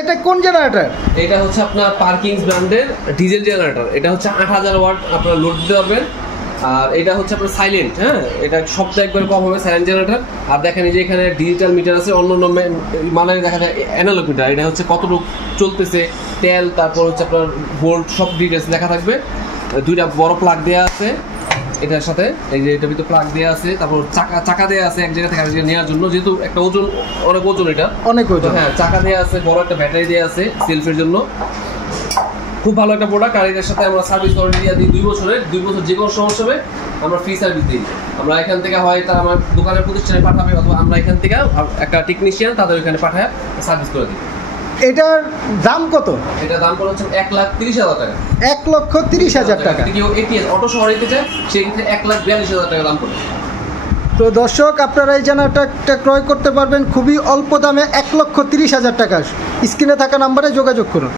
এটা কোন জেনারেটর? এটা হচ্ছে আপনার পার্কিংস ব্র্যান্ডের ডিজেল জেনারেটর। এটা হচ্ছে 8000 ওয়াট আপনারা লোড দিতে পারবেন। আর এটা হচ্ছে আপনার সাইলেন্ট, হ্যাঁ, এটা সবচেয়ে একবার কম হবে সাইলেন্ট জেনারেটর। আর দেখেন এই যে এখানে ডিজিটাল মিটার আছে, অন্য অন্য মানের দেখা যায় অ্যানালগ মিটার। এটা হচ্ছে কতটুকু চলতেছে, তেল, তারপর হচ্ছে আপনার ভোল্ট, সব ডিটেলস লেখা থাকবে। দুইটা বড় প্লাগ দেওয়া আছে এটার সাথে, এই যে এটার ভিতরে প্লাগ দেওয়া আছে। তারপর চাকা দেওয়া আছে এক জায়গা থেকে আরেক জায়গায় নেওয়ার জন্য, যেহেতু একটা ওজন, অনেক ওজন, এটা অনেক ওজন। হ্যাঁ, চাকা দেওয়া আছে, বড় একটা ব্যাটারি দেওয়া আছে সেলফের জন্য। খুব ভালো একটা প্রোডাক্ট। আর এটার সাথে আমরা সার্ভিস ওয়ারেন্টি দিয়ে দিই 2 বছরের। 2 বছর যে কোনো সমস্যা হবে আমরা ফ্রি সার্ভিস দিই। আমরা এখান থেকে হয় তারা আমার দোকানের প্রতিষ্ঠানে পাঠাবে, অথবা আমরা এখান থেকে একটা টেকনিশিয়ান তাদের ওখানে পাঠায় সার্ভিস করে দিই। এটার দাম কত? এটার দাম পড়ে হচ্ছে 1,30,000 টাকা। 1,30,000 টাকা। কেউ এটিএস অটো শহরে নিতে চায় সেক্ষেত্রে 1,42,000 টাকা দাম পড়ে। তো দর্শক, আপনারা এই জেনারেটরটা ক্রয় করতে পারবেন খুবই অল্প দামে 1,30,000 টাকা। স্ক্রিনে থাকা নাম্বারে যোগাযোগ করুন।